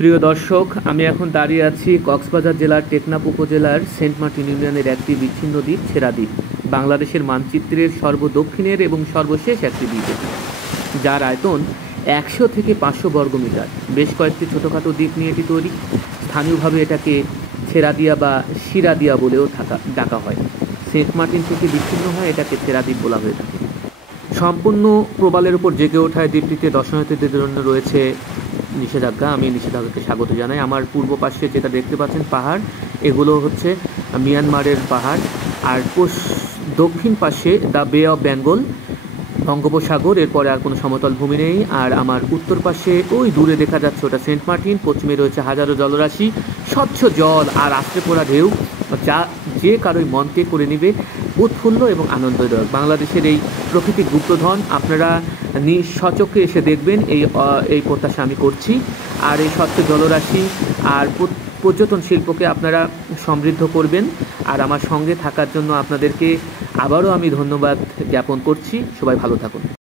প্রিয় দর্শক, আমি এখন দাঁড়িয়ে আছি কক্সবাজার জেলার টেকনাফ উপজেলার সেন্ট মার্টিন ইউনিয়নের একটি বিচ্ছিন্ন দ্বীপ ছেড়া দ্বীপ। বাংলাদেশের মানচিত্রের সর্বদক্ষিণের এবং সর্বশেষ একটি দ্বীপ, যার আয়তন 100 থেকে 500 বর্গমিটার। বেশ কয়েকটি ছোটোখাটো দ্বীপ নিয়ে এটি তৈরি। স্থানীয়ভাবে এটাকে ছেড়াদিয়া বা শিরাদিয়া বলেও ডাকা হয়। সেন্ট মার্টিন থেকে বিচ্ছিন্ন হয় এটাকে ছেড়া দ্বীপ বলা হয়ে থাকে। সম্পূর্ণ প্রবালের উপর জেগে ওঠায় দ্বীপটিতে দর্শনার্থীদের জন্য রয়েছে নিষেধাজ্ঞা। আমি নিষেধাজ্ঞাকে স্বাগত জানাই। আমার পূর্ব পাশে যেটা দেখতে পাচ্ছেন পাহাড়, এগুলো হচ্ছে মিয়ানমারের পাহাড়। আর দক্ষিণ পাশে দ্য বে অফ বেঙ্গল, বঙ্গোপসাগর, এরপরে আর কোনো সমতল ভূমি নেই। আর আমার উত্তর পাশে ওই দূরে দেখা যাচ্ছে ওটা সেন্ট মার্টিন। পশ্চিমে রয়েছে হাজারো জলরাশি, স্বচ্ছ জল আর আশ্রে পড়া ঢেউ, যা যে কারোই মনকে করে নেবে উৎফুল্ল এবং আনন্দদায়ক। বাংলাদেশের এই প্রকৃতিক গুপ্তধন আপনারা নিঃসচক্ষে এসে দেখবেন, এই প্রত্যাশা আমি করছি। আর এই স্বচ্ছ জলরাশি আর পর্যটন শিল্পকে আপনারা সমৃদ্ধ করবেন। আর আমার সঙ্গে থাকার জন্য আপনাদেরকে আবারও আমি ধন্যবাদ জ্ঞাপন করছি। সবাই ভালো থাকুন।